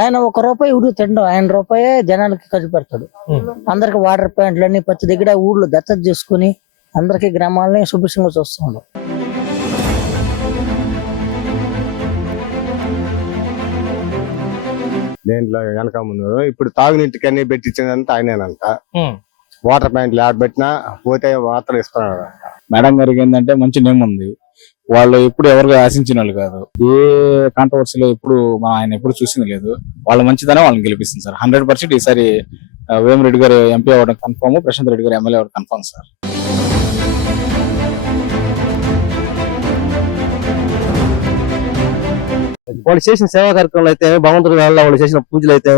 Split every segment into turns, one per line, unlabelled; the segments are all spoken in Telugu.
ఆయన ఒక రూపాయి ఊరు తిండం. ఆయన రూపాయే జనాలకి ఖర్చు పెడతాడు. అందరికి వాటర్ ప్లాంట్లు అన్ని ప్రతి దగ్గర ఊర్లు దత్తత చేసుకుని అందరికి గ్రామాలని శుభ్రంగా చూస్తున్నాడు
దేంట్లో వెనక ముందు ఇప్పుడు తాగునీటికి అన్ని పెట్టించిందంతా ఆయనేనంట. వాటర్ ప్లాంట్లు ఆడ పెట్టినా పోతే వాటర్ ఇస్తున్నాడు
మేడం గారికి ఏంటంటే మంచి నేమ్ ఉంది. వాళ్ళు ఎప్పుడు ఎవరికి ఆశించిన వాళ్ళు కాదు. ఏ కాంట్రవర్సీలో ఎప్పుడు మా ఆయన ఎప్పుడు చూసింది లేదు. వాళ్ళ మంచిదనే వాళ్ళని గెలిపిస్తుంది సార్. హండ్రెడ్ పర్సెంట్ ఈసారి ఆ, వేమిరెడ్డి గారు ఎంపీ అవ్వడం కన్ఫర్మ్ ప్రశాంత్ రెడ్డి గారు ఎమ్మెల్యే అవ్వడం కన్ఫర్మ్ సార్.
వాళ్ళు చేసిన సేవా కార్యక్రమాలు అయితే భగవంతుడి వాళ్ళు చేసిన పూజలు అయితే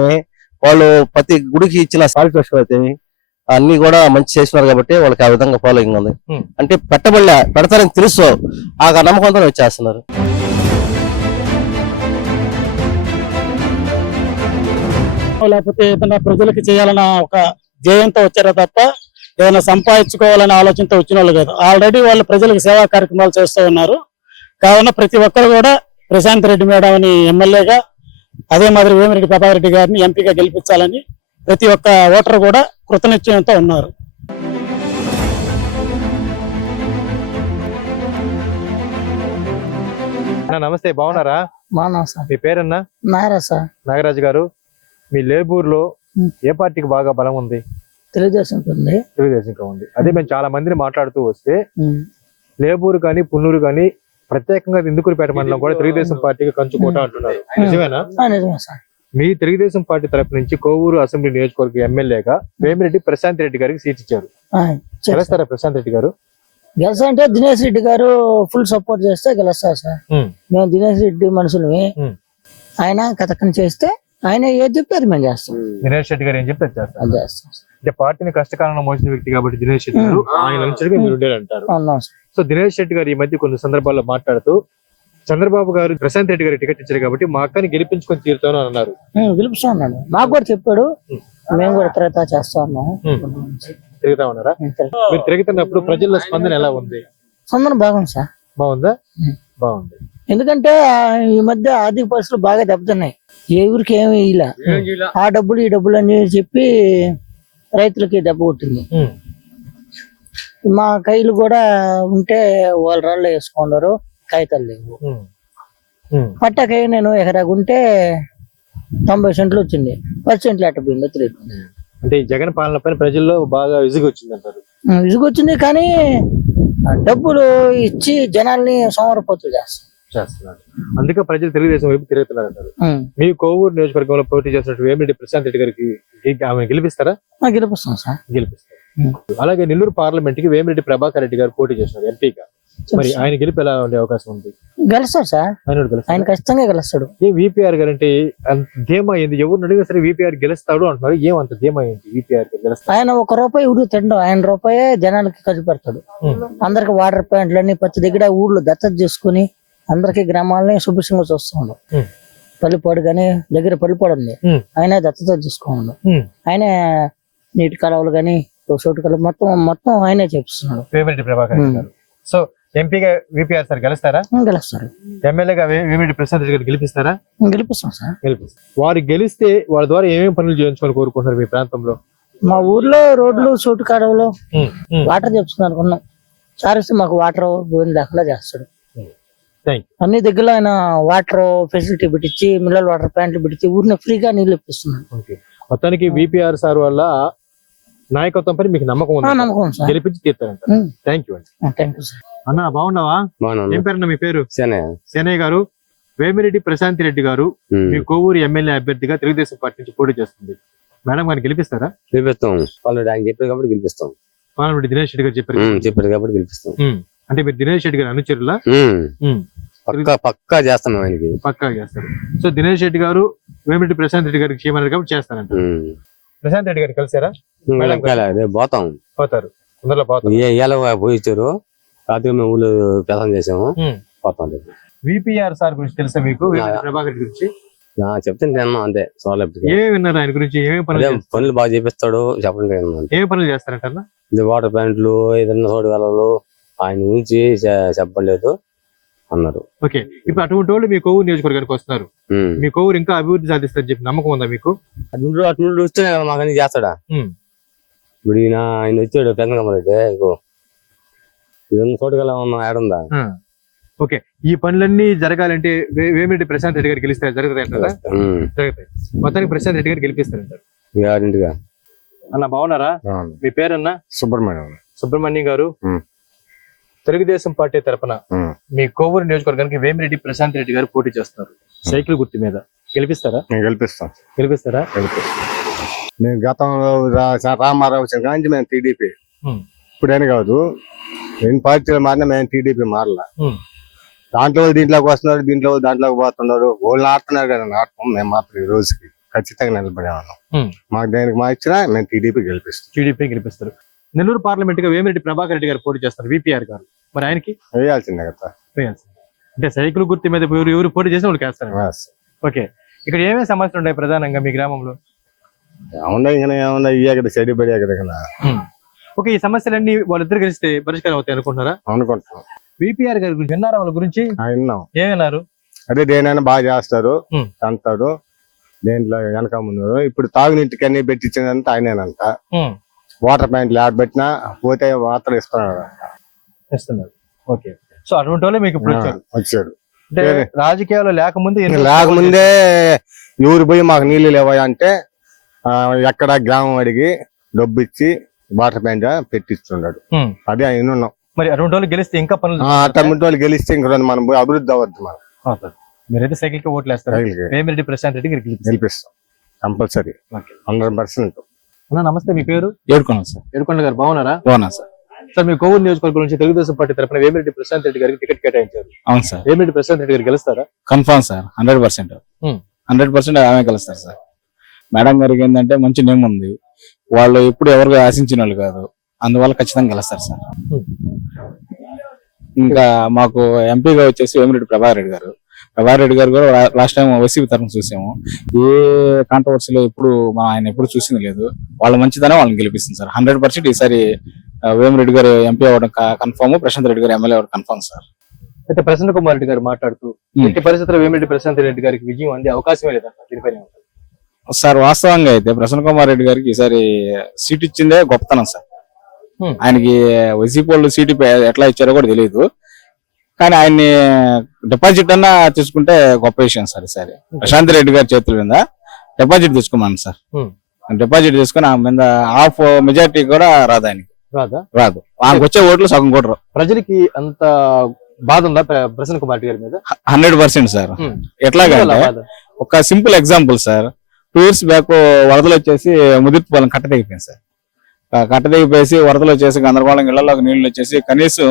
వాళ్ళు ప్రతి గుడికి ఇచ్చిన సాలిటేషన్ అయితే అన్ని కూడా మంచి చేస్తున్నారు కాబట్టి వాళ్ళకి ఆ విధంగా ఫాలోయింగ్ ఉంది.
Hmm.
అంటే పెట్టబడలే పెడతారని తెలుసు. ఆ నమ్మకంతో వచ్చేస్తున్నారు.
లేకపోతే ఏదైనా ప్రజలకి చేయాలన్న ఒక ధ్యేయంతో వచ్చారో తప్ప ఏదైనా సంపాదించుకోవాలనే ఆలోచనతో వచ్చిన వాళ్ళు కాదు. ఆల్రెడీ వాళ్ళు ప్రజలకు సేవా కార్యక్రమాలు చేస్తూ ఉన్నారు. కావున ప్రతి ఒక్కరు కూడా ప్రశాంత్ రెడ్డి మేడంని ఎమ్మెల్యేగా అదే మాదిరి వేమిరెడ్డి ప్రభాకర్ రెడ్డి గారిని ఎంపీగా గెలిపించాలని ప్రతి ఒక్క ఓటర్ కూడా కృతనిశ్చయంతో ఉన్నారు.
అన్న నమస్తే బాగున్నారా? మీ పేరన్నా?
నారా సార్.
నాగరాజు గారు మీ లేబూర్లో
ఉమ్.
ఏ పార్టీకి బాగా బలం ఉంది?
తెలుగుదేశం ఉంది.
తెలుగుదేశం ఉంది. అదే మేము చాలా మందిని మాట్లాడుతూ వస్తే లేబూరు కానీ పున్నూరు కానీ ప్రత్యేకంగా ఇందుకురిపేట మండలం కూడా తెలుగుదేశం పార్టీకి కంచుకోట అంటున్నారు. నిజమేనా?
ఆ, నిజమే సార్.
మీ తెలుగుదేశం పార్టీ తరపు నుంచి కోవూరు అసెంబ్లీ నియోజకవర్గ ఎమ్మెల్యేగా వేమిరెడ్డి ప్రశాంత్ రెడ్డి గారికి సీట్ ఇచ్చారు.
చేస్తా.
గెలుస్తారా ప్రశాంత్ రెడ్డి గారు?
గెలుస్తా అంటే దినేష్ రెడ్డి గారు ఫుల్ సపోర్ట్ చేస్తే గెలుస్తారు సార్. మేము దినేష్ రెడ్డి మనుషులమి. ఆయన కథకం చేస్తే ఆయన ఏది చెప్పారు మేము చేస్తాం.
దినేష్ రెడ్డి గారు ఏం చెప్తే అది
అది చేస్తాం సార్.
అంటే పార్టీని కష్టకాలంలో మోసిన వ్యక్తి కాబట్టి దినేష్ రెడ్డి గారు ఆయన నుంచి మీరు ఉండేది అంటారు సో దినేష్ రెడ్డి గారు ఈ మధ్య కొన్ని సందర్భాల్లో మాట్లాడుతూ చంద్రబాబు గారు ప్రశాంత్ రెడ్డి గారు టికెట్ ఇచ్చారు కాబట్టి మా అక్కని గెలిపించుకొని తీరుతాను అని అన్నారు.
ఉన్నాడు మాకు కూడా చెప్పాడు. మేము కూడా తిరగతా చేస్తా ఉన్నాము.
తిరుగుతా ఉన్నారా? మీరు తిరుగుతున్నప్పుడు ప్రజల స్పందన ఎలా ఉంది?
సందర్భం బాగుంది సార్.
బాగుందా. బాగుంది.
ఎందుకంటే ఈ మధ్య ఆర్థిక పరిస్థితులు బాగా దెబ్బతిన్నాయి. ఏ ఊరికి ఏమి ఇలా ఆ డబ్బులు ఈ డబ్బులు అని చెప్పి రైతులకి దెబ్బ కొట్టింది. మా కైలు కూడా ఉంటే వాళ్ళ రాళ్ళు వేసుకున్నారు. కాగితాలు లేవు. పట్టకై నేను ఎకరాకు ఉంటే తొంభై సెంట్లు వచ్చింది. పది సెంట్లు అట్ట పోయిందో తెలియదు.
అంటే ఈ జగన్ పాలన పైన ప్రజల్లో బాగా విసుగు వచ్చింది అంటారు
ఉమ్, విసుగొచ్చింది కానీ డబ్బులు ఇచ్చి జనాల్ని సోమరపోతులు చేస్తాం
చేస్తున్నారు. అందుకే ప్రజలు తెలుగుదేశం వైపు తిరుగుతున్నారు అంటారు. మీ కోవూరు నియోజకవర్గంలో పోటీ చేసినట్టు వేమిరెడ్డి ప్రశాంత్ రెడ్డి గారికి ఆమె గెలిపిస్తారా?
గెలిపిస్తాం సార్.
గెలిపిస్తారు. అలాగే నెల్లూరు పార్లమెంట్కి వేమిరెడ్డి ప్రభాకర్ రెడ్డి గారు పోటీ చేస్తున్నారు ఎంపీగా. మరి ఆయన గెలుపు ఎలా ఉండే అవకాశం ఉంది?
గెలుస్తాడు సార్.
ఆయన?
ఆయన ఖచ్చితంగా గెలుస్తాడు.
ఏ విపిఆర్ గారు అంటే అంత ధీమా ఏంది ఎవరిని అడిగినా సరే విపిఆర్ గెలుస్తాడు అంటున్నారు. ఏమంత ధీమా ఏంటి విపిఆర్ గెలుస్తాడు
ఆయన ఒక రూపాయి ఊరు తిండం. ఆయన రూపాయే జనాలకి ఖర్చు పెడతాడు. అందరికి వాటర్ ప్లాంట్లు అన్ని ప్రతి దగ్గర ఊర్లు దత్తత చేసుకుని అందరికి గ్రామాలని శుభ్రంగా చూస్తున్నాడు. పల్లిపాడు కానీ దగ్గర పల్లిపాడు ఉంది. ఆయనే దత్తత చూసుకోండు. ఆయనే నీటి కాలువలు కానీ చోటు కాలువ మొత్తం మొత్తం ఆయనే చేపిస్తున్నాడు.
సో ఎంపీగా విపిఆర్ సార్ గెలుస్తారా?
గెలుస్తారు.
ఎమ్మెల్యేగా వే- వేమిరెడ్డి ప్రశాంత్ రెడ్డి గారు గెలిపిస్తారా?
గెలిపిస్తాం సార్.
గెలిపిస్తారు వారు గెలిస్తే వాళ్ళ ద్వారా ఏమేమి పనులు చేయించుకొని కోరుకుంటున్నారు మీ ప్రాంతంలో?
మా ఊర్లో రోడ్లు చోటు
ఉమ్.
వాటర్ చెప్తున్నారు అనుకున్నాం. సారిస్తే మాకు వాటర్ ఇబ్బంది లేకుండా చేస్తాడు. అన్ని దగ్గర ఆయన వాటర్ ఫెసిలిటీ పెట్టించి మిల్లర్ వాటర్ ప్లాంట్లు పెట్టించి ఊరిని ఫ్రీగా నీళ్ళు ఇప్పిస్తున్నాడు
ఓకే మొత్తానికి విపిఆర్ సార్ వల్ల నాయకత్వం పని మీకు నమ్మకం ఉంది
నమ్మకం సార్.
గెలిపించి తీర్తారంట. థ్యాంక్ యూ అండి.
థ్యాంక్ యూ సార్
అన్న బాగున్నావా?
బాగున్నాను.
ఏం పేరన్న మీ పేరు? సేనయ్య గారు వేమిరెడ్డి ప్రశాంత్ రెడ్డి గారు మీ కోవూరు ఎమ్మెల్యే అభ్యర్థిగా తెలుగుదేశం పార్టీ నుంచి పోటీ చేస్తుంది. మేడం గారిని గెలిపిస్తారా?
గెలిపిస్తాం. వాళ్ళు ఆయన చెప్పారు కాబట్టి గెలిపిస్తాం.
పాలరెడ్డి దినేష్ రెడ్డి గారు చెప్పారు
చెప్పారు కాబట్టి గెలిపిస్తాం.
అంటే మీరు దినేష్ రెడ్డి గారు అనుచరులా.
పక్కా పక్కా చేస్తాం ఆయనకి.
పక్కా చేస్తారు. సో దినేష్ రెడ్డి గారు వేమిరెడ్డి ప్రశాంత్ రెడ్డి గారికి చేయమన్నారు కాబట్టి చేస్తారంట. ప్రశాంత్ రెడ్డి గారు కలిసారా?
రేపు పోతాం.
పోతారు. తొందరలో పోతారు.
ఏ ఇయ్యాల పోయి ఇచ్చారు రాత్రి మేము ఊళ్ళో ప్రసాదం చేసాము. పోతాం రేపు.
విపిఆర్ సార్ గురించి తెలుసా మీకు? ప్రభాకర్ గురించి?
చెప్తే తిన్నాం అంతే.
ఏమేమి విన్నారు ఆయన గురించి? ఏమేమి పనులు?
పనులు బాగా చేపిస్తాడు. చెప్పండి
ఏమేమి పనులు చేస్తారంట
ఇది వాటర్ ప్లాంట్లు ఏదైనా చోటు వెళ్ళాలి ఆయన గురించి చెప్పలేదు అన్నారు.
ఓకే ఇప్పుడు అటువంటి వాళ్ళు మీ కొవ్వూరు నియోజకవర్గానికి వస్తున్నారు. మీ కొవ్వూరు ఇంకా అభివృద్ధి సాధిస్తారని చెప్పి నమ్మకం ఉందా మీకు?
అటు అటు కదా మాకు అన్ని చేస్తాడా. ఇప్పుడు ఈయన ఆయన వచ్చాడు పెద్ద ఇదన్నా చోటుగల ఉన్న ఏడుందా.
ఓకే ఈ పనులన్నీ జరగాలంటే వేమిరెడ్డి ప్రశాంత్ రెడ్డి గారు గెలిస్తారు. జరుగుతాయి. జరుగుతాయి. మొత్తానికి ప్రశాంత్ రెడ్డి గారు గెలిపిస్తారంటారు. అన్న బాగున్నారా? మీ పేరన్నా?
సుబ్రహ్మణ్యం.
సుబ్రహ్మణ్యం గారు. తెలుగుదేశం పార్టీ తరపున. మీ కోవూరు నియోజకవర్గానికి వేమిరెడ్డి ప్రశాంత్ రెడ్డి గారు పోటీ చేస్తున్నారు సైకిల్ గుర్తు మీద. గెలిపిస్తారా?
నేను గెలిపిస్తాం.
గెలిపిస్తారా?
మేము గతంలో రామారావు కానీ మేము టీడీపీ. ఇప్పుడేని కాదు ఎన్ని పార్టీలు మారినా మేము టీడీపీ మారలా. దాంట్లో దీంట్లోకి వస్తున్నారు దీంట్లో దాంట్లోకి పోతున్నారు. వాళ్ళు ఆడుతున్నారు కదా నాటకం మేము మాత్రం ఈ రోజుకి ఖచ్చితంగా నిలబడే ఉన్నాం
ఉమ్.
మాకు దేనికి మా ఇచ్చినా మేము టీడీపీ గెలిపిస్తాం.
టీడీపీ గెలిపిస్తారు. నెల్లూరు పార్లమెంట్గా వేమిరెడ్డి ప్రభాకర్ రెడ్డి గారు పోటీ చేస్తారు విపిఆర్ గారు. మరి ఆయనకి?
వేయాల్సిందే కదా.
వేయాల్సింది. అంటే సైకిల్ గుర్తు మీద ఎవరు ఎవరు పోటీ చేసిన వాళ్ళు. ఓకే. ఇక్కడ ఏమేమి సమస్యలు ఉన్నాయి ప్రధానంగా మీ గ్రామంలో?
ఏమన్నా ఇంకా ఏమన్నా ఇయ్యే కదా చెడి పడే కదా. ఇక్కడ
ఓకే ఈ సమస్యలన్నీ వాళ్ళిద్దరు కలిస్తే పరిష్కారం అవుతాయి అనుకుంటున్నారా?
అనుకుంటున్నాం.
విపిఆర్ గారి గురించి విన్నారా వాళ్ళ గురించి
విన్నాం.
ఏమన్నారు?
అదే దేనైనా బాగా చేస్తారు. అంటారు దేంట్లో వెనక ముందు. ఇప్పుడు తాగునీటికి అన్ని పెట్టించిందంతా ఆయనేనంట.
ఉమ్.
వాటర్ ప్యాంట్లు ఆడ పెట్టినా పోతే వాటర్ ఇస్తున్నాడు.
ఇస్తున్నారు. ఓకే. సో అటువంటి వాళ్ళే మీకు ఇప్పుడు వచ్చారు.
వచ్చాడు
అంటే. రాజకీయాల్లో లేకముందు
లేకముందే ఎవరు పోయి మాకు నీళ్ళు లేవా అంటే ఎక్కడ గ్రామం అడిగి డబ్బు ఇచ్చి వాటర్ ప్యాంట్ పెట్టిస్తున్నాడు. అదే ఆయన ఉన్నాం.
మరి అటువంటి వాళ్ళు గెలిస్తే ఇంకా పనులు
అట్టమిటి వాళ్ళు గెలిస్తే ఇంక మనం పోయి అభివృద్ధి అవ్వద్దు మనం.
మీరైతే సైకిల్కి ఓట్లు వేస్తారు వేమిరెడ్డి ప్రశాంత్ రెడ్డి.
గెలిపిస్తాం. కంపల్సరీ. Hundred percent.
అన్న నమస్తే మీ పేరు?
ఏడుకున్నాం సార్.
ఏడుకొండ గారు బాగున్నారా?
బాగున్నా సార్.
సార్ మీ కోవూరు నియోజకవర్గం నుంచి తెలుగుదేశం పార్టీ తరఫున వేమిరెడ్డి ప్రశాంత్ రెడ్డి గారికి టికెట్ కేటాయించారు.
అవును సార్.
వేమిరెడ్డి ప్రశాంత్ రెడ్డి గారు గెలుస్తారా?
Confirm sir hundred percent. Hundred percent ఆమె కలుస్తారు సార్. మేడం గారికి ఏంటంటే మంచి నేమ్ ఉంది. వాళ్ళు ఎప్పుడు ఎవరు ఆశించిన వాళ్ళు కాదు. అందువల్ల ఖచ్చితంగా గెలుస్తారు సార్. ఇంకా మాకు ఎంపీగా వచ్చేసి వేమిరెడ్డి ప్రభాకర్ రెడ్డి గారు. ప్రభాకర్ రెడ్డి గారు కూడా లాస్ట్ టైం వైసీపీ తరఫున చూసాము. ఏ కాంట్రవర్సీలో ఎప్పుడు మా ఆయన ఎప్పుడు చూసింది లేదు. వాళ్ళ మంచిదనే వాళ్ళని గెలిపిస్తుంది సార్. హండ్రెడ్ పర్సెంట్ ఈసారి వేమిరెడ్డి గారు ఎంపీ అవ్వడం కన్ఫర్మ్ ప్రశాంత్ రెడ్డి గారు ఎమ్మెల్యే అవ్వడం కన్ఫర్మ్ సార్.
అయితే ప్రసన్న కుమార్ రెడ్డి గారు మాట్లాడుతూ. ఎట్టి పరిస్థితుల్లో వేమిరెడ్డి ప్రశాంత్ రెడ్డి గారికి విజయం అందే అవకాశమే లేదంట దీనిపైన?
సార్ వాస్తవంగా అయితే ప్రసన్న కుమార్ రెడ్డి గారికి ఈసారి సీట్ ఇచ్చిందే గొప్పతనం సార్. ఆయనకి వైసీపీ వాళ్ళు సీట్ ఎట్లా ఇచ్చారో కూడా తెలియదు కానీ ఆయన్ని డిపాజిట్ అన్నా తీసుకుంటే గొప్ప విషయం సార్ ఈసారి ప్రశాంత్ రెడ్డి గారి చేతుల మీద డిపాజిట్ తీసుకోమని సార్. డిపాజిట్ తీసుకుని ఆ మీద హాఫ్ మెజార్టీ కూడా రాదు ఆయనకి.
రాదా?
రాదు. ఆయనకు వచ్చే ఓట్లు సగం కూడా
ప్రజలకి అంత బాధ ఉందా ప్ర- ప్రసన్న కుమార్ గారి మీద?
Hundred percent sir. ఎట్లాగంటే
బాధ?
ఒక simple example sir. Two years back వరదలు వచ్చేసి ముదిర్పు పొలం కట్ట తెగిపోయింది సార్. ఆ కట్ట తెగిపోయేసి వరదలు వచ్చేసి గందరగోళం ఇళ్ళలోకి నీళ్ళు వచ్చేసి కనీసం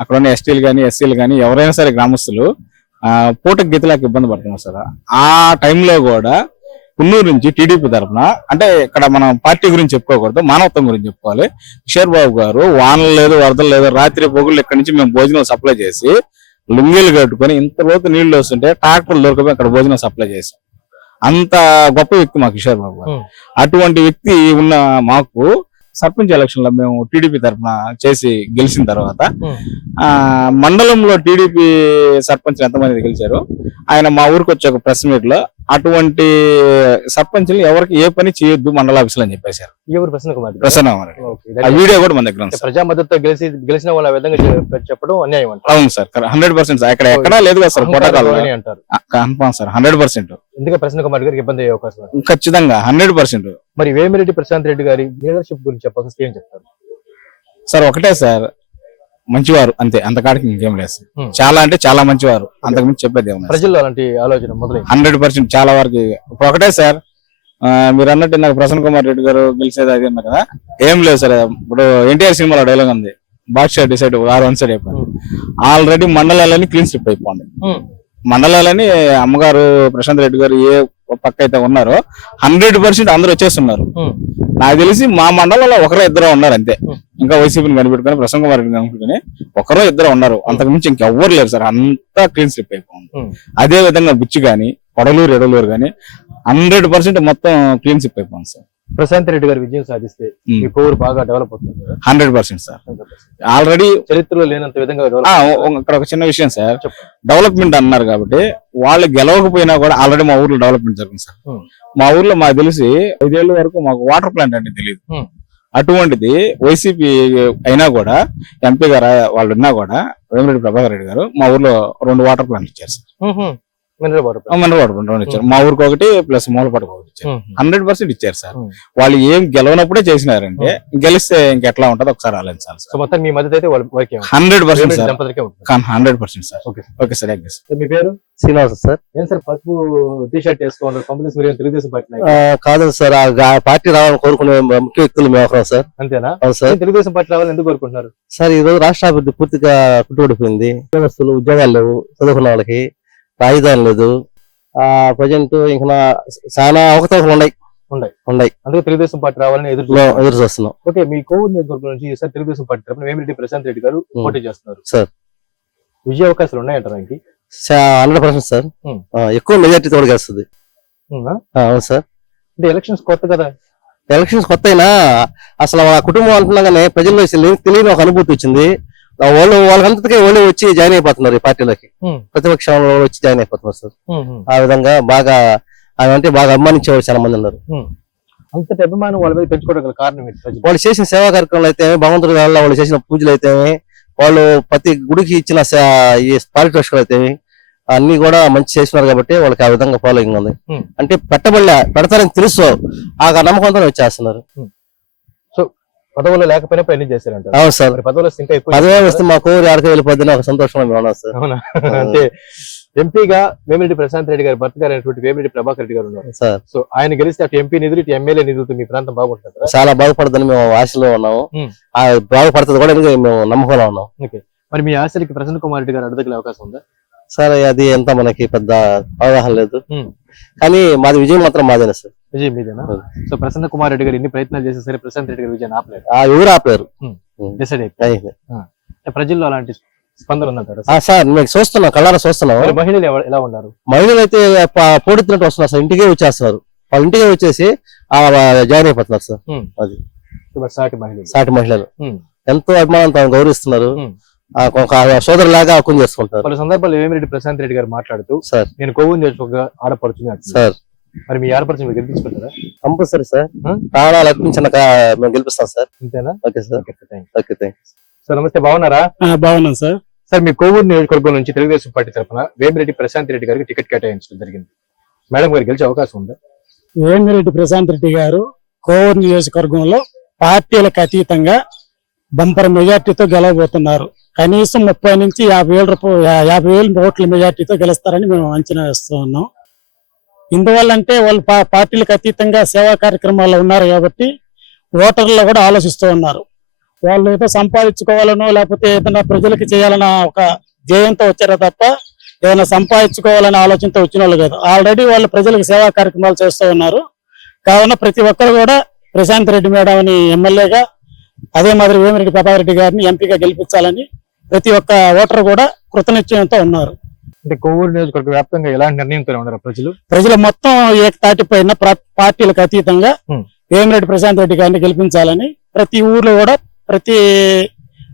అక్కడ ఉన్న ఎస్టీలు కానీ ఎస్సీలు కానీ ఎవరైనా సరే గ్రామస్తులు ఆ పూటకి గీతలకు ఇబ్బంది పడుతున్నారు సార్. ఆ టైంలో కూడా కున్నూరు నుంచి టీడీపీ తరఫున అంటే ఇక్కడ మనం పార్టీ గురించి చెప్పుకోకూడదు మానవత్వం గురించి చెప్పుకోవాలి. కిషోర్ బాబు గారు వానలు లేదు వరదలు లేదు రాత్రి పొగుళ్ళు ఇక్కడ నుంచి మేము భోజనం సప్లై చేసి లుంగీలు కట్టుకొని ఇంత లోతు నీళ్ళు వస్తుంటే ట్రాక్టర్లు దొరకపోయి అక్కడ భోజనం సప్లై చేసాం అంత గొప్ప వ్యక్తి మా కిషోర్ బాబు గారు. అటువంటి వ్యక్తి ఉన్న మాకు సర్పంచ్ ఎలక్షన్లో మేము టీడీపీ తరఫున చేసి గెలిచిన తర్వాత. ఆ మండలంలో టీడీపీ సర్పంచ్ ఎంతమంది గెలిచారు ఆయన మా ఊరికి వచ్చే ఒక ప్రెస్ మీట్లో అటువంటి సర్పంచ్లు ఎవరికి ఏ పని చేయొద్దు మండల ఆఫీసులు అని చెప్పేశారు
ఎవరు ప్రసన్న కుమార్?
ప్రసన్న. ఆ వీడియో కూడా మన దగ్గర.
ప్రజా మద్దతు గెలిచి గెలిచిన వాళ్ళ విధంగా చెప్పడం అన్యాయం
అవును సార్ హండ్రెడ్ పర్సెంట్ ఇక్కడ ఎక్కడా లేదు కదా సార్
అంటారు.
Confirm sir hundred percent.
ఎందుకంటే ప్రసన్న కుమార్ గారికి ఇబ్బంది అయ్యే అవకాశం.
ఖచ్చితంగా హండ్రెడ్ పర్సెంట్.
మరి వేమిరెడ్డి ప్రశాంత్ రెడ్డి గారి లీడర్షిప్ గురించి చెప్పాల్సి ఏం చెప్తారు.
సార్ ఒకటే సార్. మంచివారు అంతే అంతకాడికి ఇంకేం లేదు.
Hmm.
చాలా అంటే చాలా మంచివారు. అంతకుమించి చెప్పేది
ప్రజల్లో అలాంటి ఆలోచన
హండ్రెడ్ పర్సెంట్ చాలా వరకు ఇప్పుడు ఒకటే సార్ మీరు అన్నట్టు నాకు ప్రసన్న కుమార్ రెడ్డి గారు గెలిచేది అది అన్నారు కదా? ఏం లేదు సార్ ఇప్పుడు ఎన్టీఆర్ సినిమాలో డైలాగ్ ఉంది. Baadshah decide or one side అయిపోయింది. ఆల్రెడీ మండలాలని క్లీన్ స్లిప్ అయిపోయింది
Hmm.
మండలాలని అమ్మగారు ప్రశాంత్ రెడ్డి గారు ఏ పక్క అయితే ఉన్నారో హండ్రెడ్ పర్సెంట్ అందరూ వచ్చేస్తున్నారు. నాకు తెలిసి మా మండలంలో ఒకరో ఇద్దరు ఉన్నారు అంతే. ఇంకా వైసీపీని కనిపెట్టుకొని ప్రసన్న కుమార్ రెడ్డిని కనిపెట్టుకొని ఒకరో ఇద్దరు ఉన్నారు అంతకు మించి ఇంకెవ్వరు లేరు సార్ అంతా క్లీన్ స్లిప్ అయిపోయింది. అదే విధంగా బుచ్చి గాని కొడలూరు ఎడలూరు గాని హండ్రెడ్ పర్సెంట్ మొత్తం క్లీన్ స్లిప్ అయిపోయింది సార్
ప్రశాంత్ రెడ్డి గారు విజయం సాధిస్తే. మీ కోవూరు బాగా డెవలప్ అవుతుంది?
హండ్రెడ్ పర్సెంట్ సార్ ఆల్రెడీ
చరిత్రలో లేనంత విధంగా
ఇక్కడ ఒక చిన్న విషయం సార్. డెవలప్మెంట్ అన్నారు కాబట్టి వాళ్ళు గెలవకపోయినా కూడా ఆల్రెడీ మా ఊర్లో డెవలప్మెంట్ జరిగింది సార్. మా ఊర్లో మాకు తెలిసి ఐదేళ్ళ వరకు మాకు వాటర్ ప్లాంట్ అంటే తెలియదు. అటువంటిది వైసీపీ అయినా కూడా ఎంపీ గారు వాళ్ళు ఉన్నా కూడా వేమిరెడ్డి ప్రభాకర్ రెడ్డి గారు మా ఊర్లో రెండు వాటర్ ప్లాంట్ ఇచ్చారు సార్ రెండు ఇచ్చారు. మా ఊరికి ఒకటి ప్లస్ మూలపాటికి ఒకటి ఇచ్చారు. హండ్రెడ్ పర్సెంట్ ఇచ్చారు సార్. వాళ్ళు ఏం గెలవనప్పుడే చేసినారంటే గెలిస్తే ఇంకెట్లా ఉంటుందో ఒకసారి ఆలోచించాలి
సో
సార్
మొత్తం మీ మద్దతు అయితే
hundred percent sir. Hundred percent sir.
Okay
okay sir you sir
మీ పేరు?
శ్రీనివాస్ సార్.
ఏం సార్ పసుపు టీ షర్ట్ వేసుకోండి కంపెనీస్ మీరు తెలుగుదేశం పార్టీ
కాదు సార్ ఆ గా- పార్టీ రావాలని కోరుకునే ముఖ్య వ్యక్తులు మేము సార్.
అంతేనా?
సార్.
తెలుగుదేశం పార్టీ రావాలని ఎందుకు కోరుకుంటున్నారు?
సార్ ఈ రోజు రాష్ట్ర అభివృద్ధి పూర్తిగా కుట్టుబడిపోయింది ఉద్యోగాలు లేవు చదువుకున్న వాళ్ళకి రాజధాని లేదు. ఆ ప్రజెంట్ ఇంకా చాలా అవకతవకలు ఉన్నాయి.
ఉన్నాయి.
ఉన్నాయి.
అందుకే తెలుగుదేశం పార్టీ రావాలని ఎదురు.
ఎదురు చూస్తున్నాం.
ఓకే మీ కోవూరు నియోజకవర్గం నుంచి ఈసారి తెలుగుదేశం పార్టీ తరఫున వేమిరెడ్డి ప్రశాంత్ రెడ్డి గారు. పోటీ చేస్తున్నారు.
సార్.
విజయ అవకాశాలు ఉన్నాయంటారా ఆయనకి?
Hundred percent sir. ఎక్కువ మెజార్టీ తోడు గెలుస్తుంది. అవును? సార్.
అంటే ఎలక్షన్స్ కొత్త కదా.
ఎలక్షన్స్ కొత్త అయినా అసలు వాళ్ళ కుటుంబం అంటున్నాగానే ప్రజల్లో అసలు తెలియని ఒక అనుభూతి వచ్చింది. వాళ్ళు వాళ్ళకంతకే వాళ్ళు వచ్చి జాయిన్ అయిపోతున్నారు ఈ పార్టీలోకి. ప్రతిపక్షంలో వచ్చి జాయిన్ అయిపోతున్నారు సార్. ఆ విధంగా బాగా ఆయన అంటే బాగా అభిమానించేవాళ్ళు చాలా మంది ఉన్నారు.
అంతటి అభిమానం వాళ్ళ మీద పెంచుకోవడం కారణం ఏంటి
వాళ్ళు చేసిన సేవా కార్యక్రమాలు అయితే భగవంతుడి వల్ల వాళ్ళు చేసిన పూజలు అయితే వాళ్ళు ప్రతి గుడికి ఇచ్చిన ఈ పారితోషికాలు అయితే అన్ని కూడా మంచి చేస్తున్నారు కాబట్టి వాళ్ళకి ఆ విధంగా ఫాలోయింగ్ ఉంది. అంటే పెట్టబడలే పెడతారని తెలుసు. ఆ నమ్మకంతో వచ్చేస్తున్నారు.
పదవులు లేకపోయినా పని చేశారంట.
అవును సార్.
మరి పదవులు వస్తే ఇంకా ఎక్కువ
పదవే వస్తే మా కోరి ఆడకి వెళ్ళిపోద్దని ఒక ఉన్నాం సార్.
అవునా? అంటే ఎంపీగా వేమిరెడ్డి ప్రశాంత్ రెడ్డి గారి భర్త గారు అయినటువంటి వేమిరెడ్డి ప్రభాకర్ రెడ్డి గారు ఉన్నారు.
సార్.
సో ఆయన గెలిస్తే అటు ఎంపీ నిధులు ఇటు ఎమ్మెల్యే నిధులతో మీ ప్రాంతం బాగుంటుంది?
చాలా బాగుపడుతుందని మేము ఆశలో ఉన్నాము. ఆ బాగుపడుతుంది కూడా మేము నమ్మకంలో ఉన్నాం.
మరి మీ ఆశలకి ప్రసన్న కుమార్ రెడ్డి గారు అడగలే అవకాశం ఉందా?
సార్ అది ఎంత మనకి పెద్ద అవగాహన లేదు. కానీ మాది విజయం మాత్రం మాదేనా సార్?
విజయం మీదేనా. సో ప్రసన్న కుమార్ రెడ్డి గారు ఎన్ని ప్రయత్నాలు చేసినా సరే ప్రశాంత్ రెడ్డి గారు విజయాన్ని ఆపలేదు
ఆ ఎవరు ఆపారు
డిసైడ్ అయిపోయి
అయింది.
అంటే ప్రజల్లో అలాంటి స్పందన
సార్ మీకు చూస్తున్నాం కళ్ళారా చూస్తున్నాం.
మహిళలు ఎలా ఉన్నారు?
మహిళలు అయితే పోడుతున్నట్టు వస్తున్నారు సార్ ఇంటికే వచ్చేస్తున్నారు. వాళ్ళ ఇంటికే వచ్చేసి జాయిన్ అయిపోతున్నారు సార్.
మరి సాటి మహిళలు.
సాటి మహిళలు. ఎంతో అభిమానంతో గౌరవిస్తున్నారు. ఒక సోదరులాగా హక్కును చేసుకుంటారు.
పలు సందర్భాల్లో వేమిరెడ్డి ప్రశాంత్ రెడ్డి గారు మాట్లాడుతూ
సార్.
నేను కొవ్వు నియోజకవర్గ ఆడపడుచుని
సార్.
మరి మీ ఆడపడుచు మీరు గెలిపించుకుంటారా?
Compulsory sir? ప్రాణాలు అర్పించిన మేము గెలిపిస్తాం సార్.
అంతేనా?
Okay sir.
Okay thank
okay thank
so నమస్తే బాగున్నారా?
ఆ, బాగున్నాం సార్.
సార్ మీ కోవూరు నియోజకవర్గం నుంచి తెలుగుదేశం పార్టీ తరఫున వేమిరెడ్డి ప్రశాంత్ రెడ్డి గారికి టికెట్ కేటాయించడం జరిగింది. మేడం గారు గెలిచే అవకాశం ఉందా?
వేమిరెడ్డి ప్రశాంత్ రెడ్డి గారు కోవూరు నియోజకవర్గంలో పార్టీలకు అతీతంగా బంపర్ మెజార్టీతో గెలవబోతున్నారు. కనీసం ముప్పై నుంచి యాభై వేల రూపాయలు యాభై వేల ఓట్ల మెజార్టీతో గెలుస్తారని మేము అంచనా వేస్తూ ఉన్నాం. ఇందువల్ల అంటే వాళ్ళు పా- పార్టీలకు అతీతంగా సేవా కార్యక్రమాల్లో ఉన్నారు కాబట్టి ఓటర్లు కూడా ఆలోచిస్తూ ఉన్నారు. వాళ్ళు ఏదో సంపాదించుకోవాలనో లేకపోతే ఏదైనా ప్రజలకు చేయాలన్న ఒక ధ్యేయంతో వచ్చారో తప్ప ఏదైనా సంపాదించుకోవాలనే ఆలోచనతో వచ్చిన వాళ్ళు కాదు. ఆల్రెడీ వాళ్ళు ప్రజలకు సేవా కార్యక్రమాలు చేస్తూ ఉన్నారు. కావున ప్రతి ఒక్కరు కూడా ప్రశాంత్ రెడ్డి మేడంని ఎమ్మెల్యేగా అదే మాదిరి వేమిరెడ్డి ప్రభాకర్ రెడ్డి గారిని ఎంపీగా గెలిపించాలని ప్రతి ఒక్క ఓటర్ కూడా కృతనిశ్చయంతో ఉన్నారు.
అంటే కోవూరు నియోజకవర్గ వ్యాప్తంగా ఎలాంటి నిర్ణయంతో ఉన్నారు ప్రజలు?
ప్రజలు మొత్తం ఏకతాటిపైన ప్ర- పార్టీలకు అతీతంగా. వేమిరెడ్డి ప్రశాంత్ రెడ్డి గారిని గెలిపించాలని ప్రతి ఊర్లో కూడా ప్రతి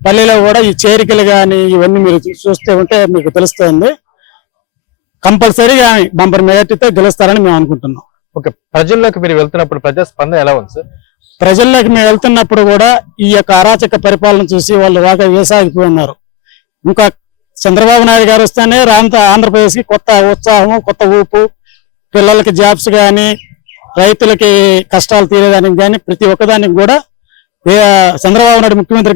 పల్లెలో కూడా ఈ చేరికలు గాని ఇవన్నీ మీరు చూస్తే ఉంటే మీకు తెలుస్తుంది. కంపల్సరీగా బంపర్ మెజార్టీతో గెలుస్తారని మేము అనుకుంటున్నాం.
ఓకే ప్రజల్లోకి మీరు వెళ్తున్నప్పుడు ప్రజా స్పందన ఎలా ఉంది సార్?
ప్రజల్లోకి మేము వెళ్తున్నప్పుడు కూడా ఈ యొక్క అరాచక పరిపాలన చూసి వాళ్ళు బాగా వేసాగిపోయి ఉన్నారు. ఇంకా చంద్రబాబు నాయుడు గారు వస్తేనే రాంత ఆంధ్రప్రదేశ్కి కొత్త ఉత్సాహం కొత్త ఊపు పిల్లలకి జాబ్స్ కానీ రైతులకి కష్టాలు తీరేదానికి కానీ ప్రతి ఒక్కదానికి కూడా చంద్రబాబు నాయుడు ముఖ్యమంత్రి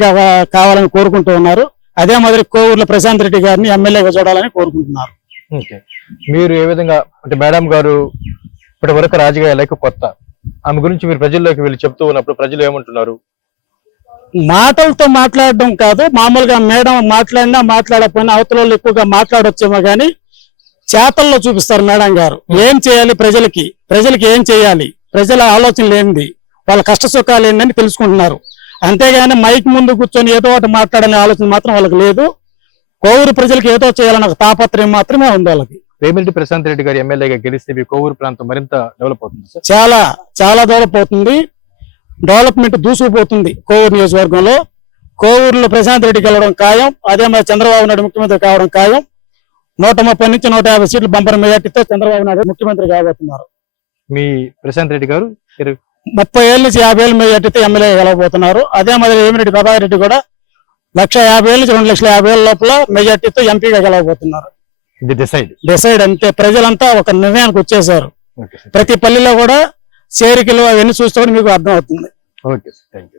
కావాలని కోరుకుంటూ ఉన్నారు. అదే మాదిరి కోవూరులో ప్రశాంత్ రెడ్డి గారిని ఎమ్మెల్యేగా చూడాలని కోరుకుంటున్నారు.
మీరు ఏ విధంగా అంటే మేడం గారు ఇప్పటి వరకు రాజకీయాలకు కొత్త. ఆమె గురించి మీరు ప్రజల్లోకి వెళ్ళి చెప్తూ ఉన్నప్పుడు ప్రజలు ఏమంటున్నారు?
మాటలతో మాట్లాడడం కాదు. మామూలుగా మేడం మాట్లాడినా మాట్లాడకపోయినా అవతల వాళ్ళు ఎక్కువగా మాట్లాడొచ్చేమో కానీ చేతల్లో చూపిస్తారు మేడం గారు. ఏం చేయాలి ప్రజలకి? ప్రజలకి ఏం చేయాలి? ప్రజల ఆలోచనలు ఏంది? వాళ్ళ కష్ట సుఖాలు ఏందని తెలుసుకుంటున్నారు. అంతేగాని మైక్ ముందు కూర్చొని ఏదో ఒకటి మాట్లాడనే ఆలోచన మాత్రం వాళ్ళకి లేదు. కోవూరు ప్రజలకి ఏదో చేయాలన్న ఒక తాపత్రయం మాత్రమే ఉంది వాళ్ళకి.
వేమిరెడ్డి ప్రశాంత్ రెడ్డి గారు ఎమ్మెల్యేగా గెలిస్తే కోవూరు ప్రాంతం మరింత డెవలప్ అవుతుంది
చాలా చాలా డెవలప్ అవుతుంది. డెవలప్మెంట్ దూసుకుపోతుంది కోవూరు నియోజకవర్గంలో. కోవూరులో ప్రశాంత్ రెడ్డి గెలవడం ఖాయం అదే మరి చంద్రబాబు నాయుడు ముఖ్యమంత్రి కావడం ఖాయం. నూట ముప్పై నుంచి నూట యాభై సీట్లు బంపర్ మెజార్టీతో చంద్రబాబు నాయుడు ముఖ్యమంత్రి కాబోతున్నారు.
మీ ప్రశాంత్ రెడ్డి గారు
ముప్పై ఏళ్ళ నుంచి యాభై ఏళ్ళ మెజార్టీతో ఎమ్మెల్యే గెలవబోతున్నారు అదే మరి వేమిరెడ్డి ప్రభాకర్ రెడ్డి కూడా లక్ష యాభై ఏళ్ళ నుంచి రెండు లక్షల యాభై ఏళ్ళ లోపల మెజార్టీతో ఎంపీగా గెలవబోతున్నారు.
డిసైడ్.
డిసైడ్ అంతే. ప్రజలంతా ఒక నిర్ణయానికి వచ్చేసారు ప్రతి పల్లెలో కూడా చేరికలు అవన్నీ చూస్తే మీకు అర్థం అవుతుంది
ఓకే సార్ థ్యాంక్ యూ